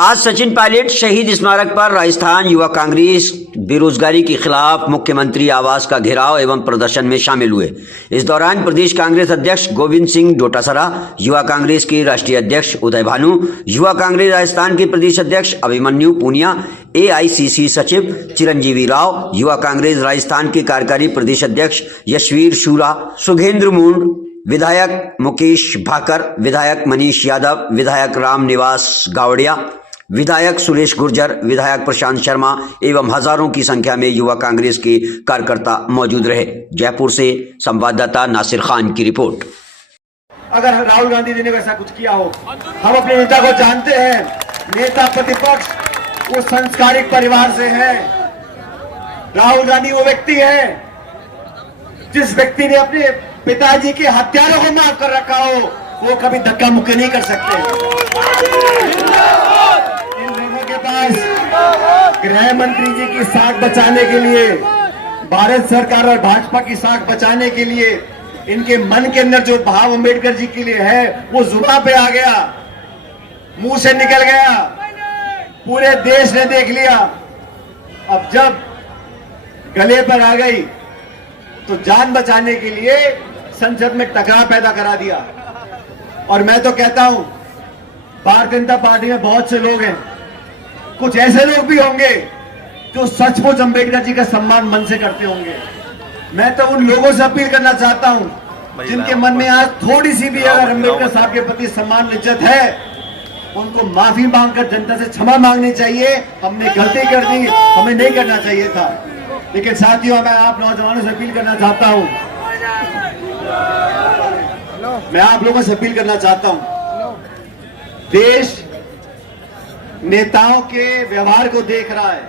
आज सचिन पायलट शहीद स्मारक पर राजस्थान युवा कांग्रेस बेरोजगारी के खिलाफ मुख्यमंत्री आवास का घेराव एवं प्रदर्शन में शामिल हुए। इस दौरान प्रदेश कांग्रेस अध्यक्ष गोविंद सिंह डोटासरा, युवा कांग्रेस के राष्ट्रीय अध्यक्ष उदय भानु, युवा कांग्रेस राजस्थान के प्रदेश अध्यक्ष अभिमन्यु पूनिया, AICC सचिव चिरंजीवी राव, युवा कांग्रेस राजस्थान के कार्यकारी प्रदेश अध्यक्ष यशवीर शूरा, सुखेंद्र मूंड, विधायक मुकेश भाकर, विधायक मनीष यादव, विधायक राम निवास गावड़िया, विधायक सुरेश गुर्जर, विधायक प्रशांत शर्मा एवं हजारों की संख्या में युवा कांग्रेस के कार्यकर्ता मौजूद रहे। जयपुर से संवाददाता नासिर खान की रिपोर्ट। अगर राहुल गांधी जी ने वैसा कुछ किया हो, हम अपने नेता को जानते हैं। नेता प्रतिपक्ष वो संस्कारिक परिवार से है। राहुल गांधी वो व्यक्ति है जिस व्यक्ति ने अपने पिताजी के हत्यारों को माफ कर रखा हो, वो कभी धक्का मुक्की नहीं कर सकते। गृह मंत्री जी की साख बचाने के लिए, भारत सरकार और भाजपा की साख बचाने के लिए इनके मन के अंदर जो भाव अम्बेडकर जी के लिए है वो जुबान पे आ गया, मुंह से निकल गया, पूरे देश ने देख लिया। अब जब गले पर आ गई तो जान बचाने के लिए संसद में टकराव पैदा करा दिया। और मैं तो कहता हूं भारतीय जनता पार्टी में बहुत से लोग हैं, कुछ ऐसे लोग भी होंगे जो सचमुच अम्बेडकर जी का सम्मान मन से करते होंगे। मैं तो उन लोगों से अपील करना चाहता हूं जिनके मन में आज थोड़ी सी भी अगर अम्बेडकर साहब के प्रति सम्मान इज्जत है, उनको माफी मांगकर जनता से क्षमा मांगनी चाहिए। हमने गलती कर दी, हमें नहीं करना चाहिए था। लेकिन साथियों, मैं आप नौजवानों से अपील करना चाहता हूं, मैं आप लोगों से अपील करना चाहता हूं, देश नेताओं के व्यवहार को देख रहा है,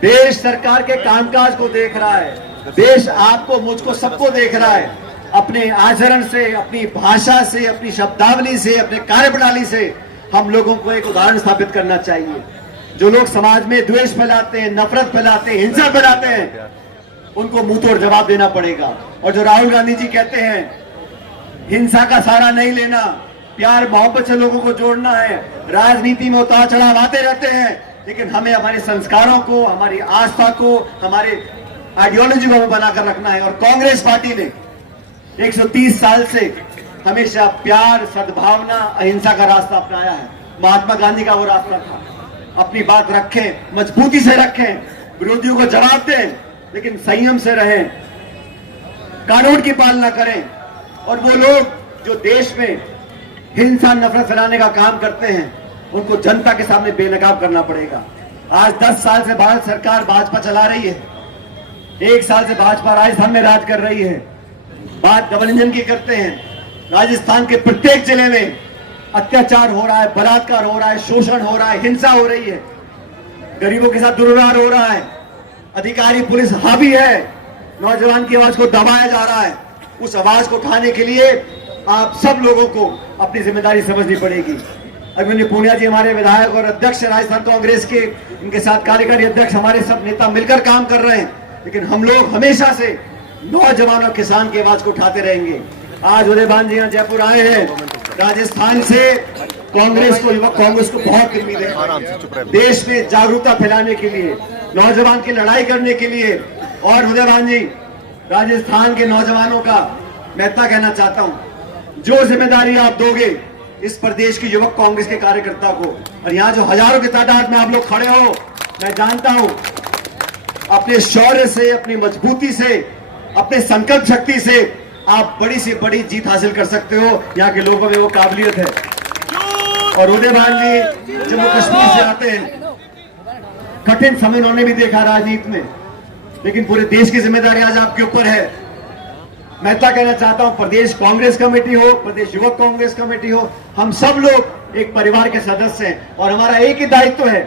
देश सरकार के कामकाज को देख रहा है, देश आपको, मुझको, सबको देख रहा है। अपने आचरण से, अपनी भाषा से, अपनी शब्दावली से, अपने कार्यप्रणाली से हम लोगों को एक उदाहरण स्थापित करना चाहिए। जो लोग समाज में द्वेष फैलाते हैं, नफरत फैलाते हैं, हिंसा फैलाते हैं, उनको मुंह तोड़ जवाब देना पड़ेगा। और जो राहुल गांधी जी कहते हैं हिंसा का सहारा नहीं लेना, प्यार मोहब्बत से लोगों को जोड़ना है। राजनीति में उतार चढ़ाव आते रहते हैं, लेकिन हमें हमारे संस्कारों को, हमारी आस्था को, हमारे आइडियोलॉजी को बनाकर रखना है। और कांग्रेस पार्टी ने 130 साल से हमेशा प्यार, सद्भावना, अहिंसा का रास्ता अपनाया है। महात्मा गांधी का वो रास्ता था। अपनी बात रखें, मजबूती से रखें, विरोधियों को जवाब दें, लेकिन संयम से रहें, कानून की पालना करें। और वो लोग जो देश में हिंसा, नफरत फैलाने का काम करते हैं, उनको जनता के सामने बेनकाब करना पड़ेगा। आज 10 साल से भारत सरकार भाजपा चला रही है, 1 साल से भाजपा राजस्थान में राज कर रही है। बात डबल इंजन की करते हैं। राजस्थान के प्रत्येक जिले में अत्याचार हो रहा है, बलात्कार हो रहा है, शोषण हो रहा है, हिंसा हो रही है, गरीबों के साथ दुर्व्यवहार हो रहा है, अधिकारी पुलिस हावी है, नौजवान की आवाज को दबाया जा रहा है। उस आवाज को उठाने के लिए आप सब लोगों को अपनी जिम्मेदारी समझनी पड़ेगी। अभिमन्यु पूनिया जी हमारे विधायक और अध्यक्ष राजस्थान कांग्रेस के, इनके साथ कार्यकारी अध्यक्ष, हमारे सब नेता मिलकर काम कर रहे हैं, लेकिन हम लोग हमेशा से नौजवान और किसान की आवाज को उठाते रहेंगे। आज उदय भानु जी यहाँ जयपुर आए हैं। राजस्थान से कांग्रेस को, युवक कांग्रेस को बहुत उम्मीद है देश में जागरूकता फैलाने के लिए, नौजवान की लड़ाई करने के लिए। और उदय भानु जी, राजस्थान के नौजवानों का मैं इतना कहना चाहता हूं, जो जिम्मेदारी आप दोगे इस प्रदेश की युवक कांग्रेस के कार्यकर्ता को, और यहाँ जो हजारों की तादाद में आप लोग खड़े हो, मैं जानता हूं अपने शौर्य से, अपनी मजबूती से, अपने संकल्प शक्ति से आप बड़ी से बड़ी जीत हासिल कर सकते हो। यहाँ के लोगों में वो काबिलियत है। और उदय भानु जी जम्मू कश्मीर से आते हैं, कठिन समय उन्होंने भी देखा राजनीति में, लेकिन पूरे देश की जिम्मेदारी आज आपके ऊपर है। मैं तो कहना चाहता हूं, प्रदेश कांग्रेस कमेटी हो, प्रदेश युवक कांग्रेस कमेटी हो, हम सब लोग एक परिवार के सदस्य हैं। और हमारा एक ही दायित्व है,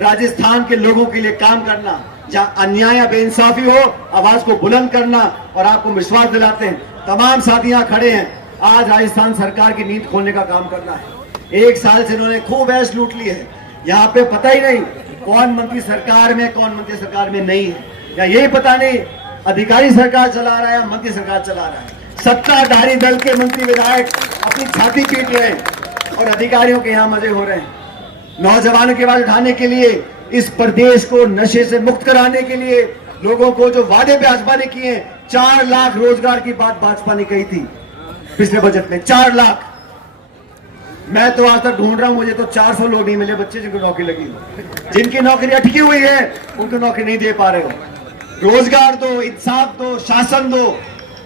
राजस्थान के लोगों के लिए काम करना। जहां अन्याय, बेइंसाफी हो, आवाज को बुलंद करना। और आपको विश्वास दिलाते हैं, तमाम साथी यहाँ खड़े हैं, आज राजस्थान सरकार की नींद खोलने का काम करना है। 1 साल से इन्होंने खूब ऐश लूट ली है। यहाँ पे पता ही नहीं कौन मंत्री सरकार में, कौन मंत्री सरकार में नहीं है, या यही पता नहीं अधिकारी सरकार चला रहा है, मंत्री सरकार चला रहा है। सत्ताधारी दल के मंत्री विधायक अपनी छाती पीट रहे हैं और अधिकारियों के यहाँ मजे हो रहे हैं। नौजवानों की आवाज उठाने के लिए, इस प्रदेश को नशे से मुक्त कराने के लिए, लोगों को जो वादे भाजपा ने किए, 4 लाख रोजगार की बात भाजपा ने कही थी पिछले बजट में, 4 लाख। मैं तो आज तक ढूंढ रहा हूं, मुझे तो 400 लोग नहीं मिले बच्चे जिनको नौकरी लगी, जिनकी नौकरी अटकी हुई है उनको नौकरी नहीं दे पा रहे हो। रोजगार दो, इंसाफ दो, शासन दो।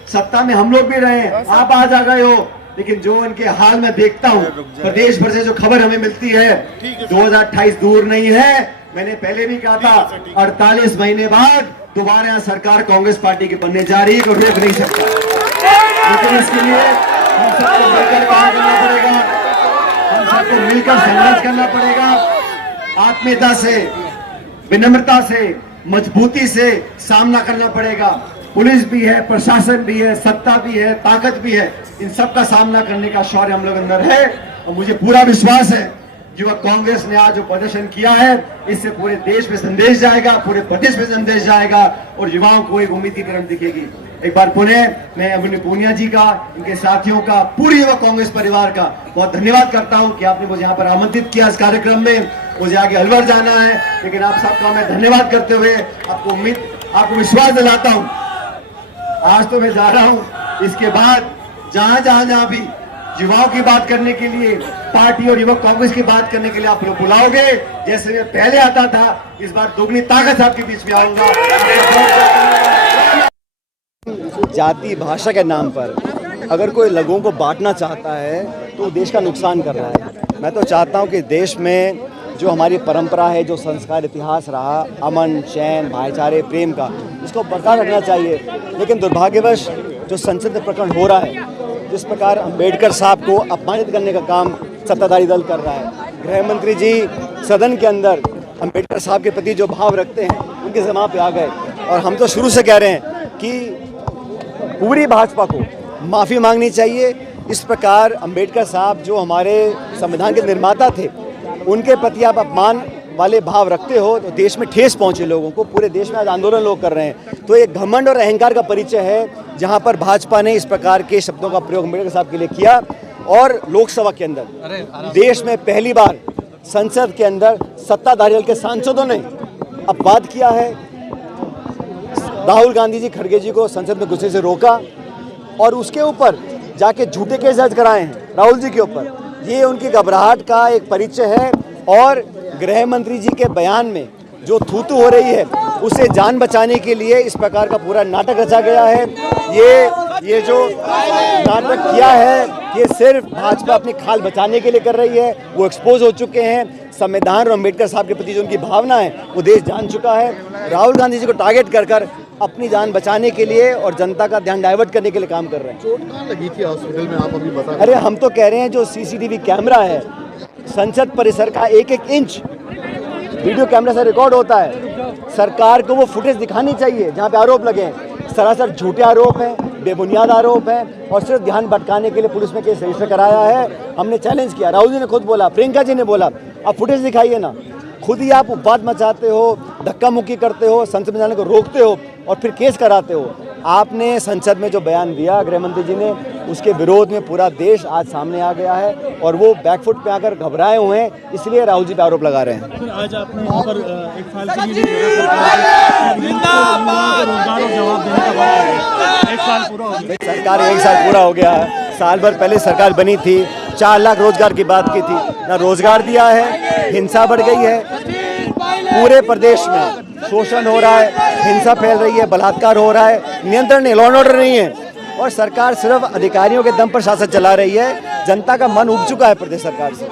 सत्ता में हम लोग भी रहे, आप आज आ गए हो, लेकिन जो इनके हाल में देखता हूं, प्रदेश भर से जो खबर हमें मिलती है, 2028 दूर नहीं है। मैंने पहले भी कहा था 48 महीने बाद दोबारा यहाँ सरकार कांग्रेस पार्टी की बनने जा रही है, कोई रोक नहीं सकता। लेकिन इसके लिए हम सबको मिलकर काम करना पड़ेगा, हम सबको मिलकर संघर्ष करना पड़ेगा, आत्मीयता से, विनम्रता से, मजबूती से सामना करना पड़ेगा। पुलिस भी है, प्रशासन भी है, सत्ता भी है, ताकत भी है, इन सब का सामना करने का शौर्य हम लोग अंदर है। और मुझे पूरा विश्वास है युवा कांग्रेस ने आज जो प्रदर्शन किया है, इससे पूरे देश में संदेश जाएगा, पूरे प्रदेश में संदेश जाएगा और युवाओं को एक उम्मीद की किरण दिखेगी। एक बार पुनः मैं अभिनव पूनिया जी का, इनके साथियों का, पूरी युवा कांग्रेस परिवार का बहुत धन्यवाद करता हूं कि आपने मुझे यहाँ पर आमंत्रित किया इस कार्यक्रम में। मुझे आगे अलवर जाना है, लेकिन आप सबका मैं धन्यवाद करते हुए आपको विश्वास दिलाता हूं, आज तो मैं जा रहा हूं, इसके बाद जहां भी युवाओं की बात करने के लिए, पार्टी और युवा कांग्रेस की बात करने के लिए आप लोग बुलाओगे, जैसे मैं पहले आता था, इस बार दोगुनी ताकत आपके बीच में आऊंगा। जाति भाषा के नाम पर अगर कोई लोगों को बांटना चाहता है तो देश का नुकसान कर रहा है। मैं तो चाहता हूं कि देश में जो हमारी परंपरा है, जो संस्कार इतिहास रहा, अमन, चैन, भाईचारे, प्रेम का, इसको बरकरार रखना चाहिए। लेकिन दुर्भाग्यवश जो संसद में प्रकरण हो रहा है, जिस प्रकार अंबेडकर साहब को अपमानित करने का काम सत्ताधारी दल कर रहा है, गृह मंत्री जी सदन के अंदर अंबेडकर साहब के प्रति जो भाव रखते हैं उनके जमा पे आ गए। और हम तो शुरू से कह रहे हैं कि पूरी भाजपा को माफ़ी मांगनी चाहिए। इस प्रकार अंबेडकर साहब जो हमारे संविधान के निर्माता थे, उनके प्रति आप अपमान वाले भाव रखते हो तो देश में ठेस पहुंचे लोगों को। पूरे देश में आज आंदोलन लोग कर रहे हैं, तो एक घमंड और अहंकार का परिचय है जहां पर भाजपा ने इस प्रकार के शब्दों का प्रयोग अंबेडकर साहब के लिए किया। और लोकसभा के अंदर देश में पहली बार संसद के अंदर सत्ताधारी दल के सांसदों ने अपवाद किया है। राहुल गांधी जी खड़गे जी को संसद में घुसने से रोका और उसके ऊपर जाके झूठे केस दर्ज कराए हैं राहुल जी के ऊपर। ये उनकी घबराहट का एक परिचय है। और गृह मंत्री जी के बयान में जो थूथू हो रही है, उसे जान बचाने के लिए इस प्रकार का पूरा नाटक रचा गया है। ये जो नाटक किया है, ये सिर्फ भाजपा अपनी खाल बचाने के लिए कर रही है। वो एक्सपोज हो चुके हैं। संविधान और अंबेडकर साहब के प्रति जो उनकी भावना है वो देश जान चुका है। राहुल गांधी जी को टारगेट कर अपनी जान बचाने के लिए और जनता का ध्यान डाइवर्ट करने के लिए काम कर रहे हैं। चोट कहाँ लगी थी हॉस्पिटल में, आप अभी बता? अरे हम तो कह रहे हैं जो सीसीटीवी कैमरा है संसद परिसर का, एक इंच वीडियो कैमरा से रिकॉर्ड होता है। सरकार को वो फुटेज दिखानी चाहिए जहाँ पे आरोप लगे हैं। सरासर झूठे आरोप हैं, बेबुनियाद आरोप हैं और सिर्फ ध्यान भटकाने के लिए पुलिस में केस रजिस्टर कराया है। हमने चैलेंज किया, राहुल जी ने खुद बोला, प्रियंका जी ने बोला, आप फुटेज दिखाइए ना। खुद ही आप उपवाद मचाते हो, धक्का मुक्की करते हो, संसद में जाने को रोकते हो और फिर केस कराते हो। आपने संसद में जो बयान दिया गृह मंत्री जी ने, उसके विरोध में पूरा देश आज सामने आ गया है और वो बैकफुट पे आकर घबराए हुए हैं, इसलिए राहुल जी पे आरोप लगा रहे हैं। आज आपने यहाँ पर एक साल के लिए रोजगार और जवाब देने का वादा है। 1 साल पूरा हो गया, सरकार 1 साल पूरा हो गया है। साल भर पहले सरकार बनी थी, 4 लाख रोजगार की बात की थी, ना रोजगार दिया है, हिंसा बढ़ गई है। पूरे प्रदेश में शोषण हो रहा है, हिंसा फैल रही है, बलात्कार हो रहा है, नियंत्रण नहीं, लॉ एंड ऑर्डर नहीं है। और सरकार सिर्फ अधिकारियों के दम पर शासन चला रही है। जनता का मन उब चुका है प्रदेश सरकार से।